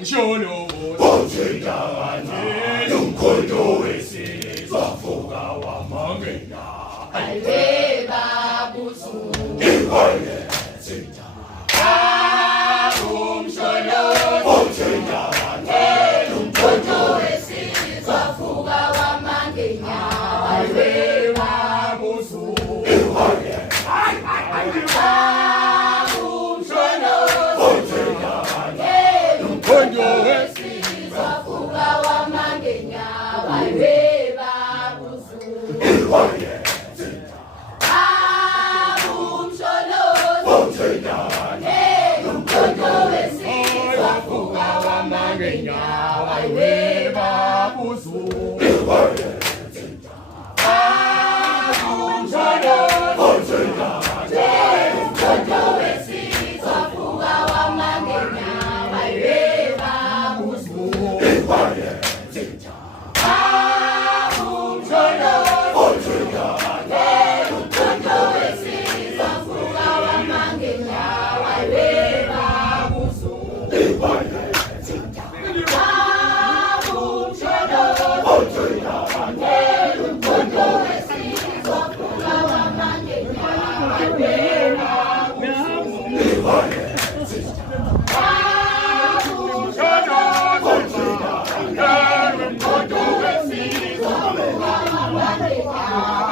umsholo Ojengane nomkhondo wesizwe avuka wamangena Ayeba buzu Iwaye sita umsholo Ojengane nomkhondo wesizwe avuka wamangena Ayeba buzu Iwaye umsholo Ojengane nomkhondo wesizwe avuka wamangena Ayeba buzu Iwaye sita umsholo Ojengane nomkhondo wesizwe avuka wamangena Ayeba buzu Iwaye sita umsholo Ojengane nomkhondo wesizwe avuka wamangena Ayeba buzu Iwaye sita umsholo Ojengane nomkhondo wesizwe avuka wamangena Ayeba buzu Iwaye sita umsholo Ojengane nomkhondo wesizwe avuka wamangena Ayeba Iwaye sita nomkhondo wesizwe avuka wamangena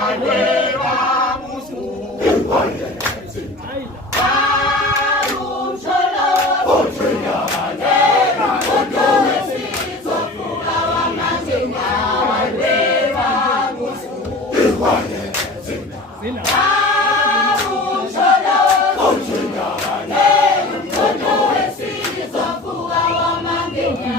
Ayeba buzu Iwaye sita umsholo Ojengane nomkhondo wesizwe avuka wamangena Ayeba buzu Iwaye sita umsholo Ojengane nomkhondo wesizwe avuka wamangena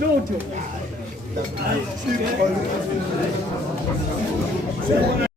Lutho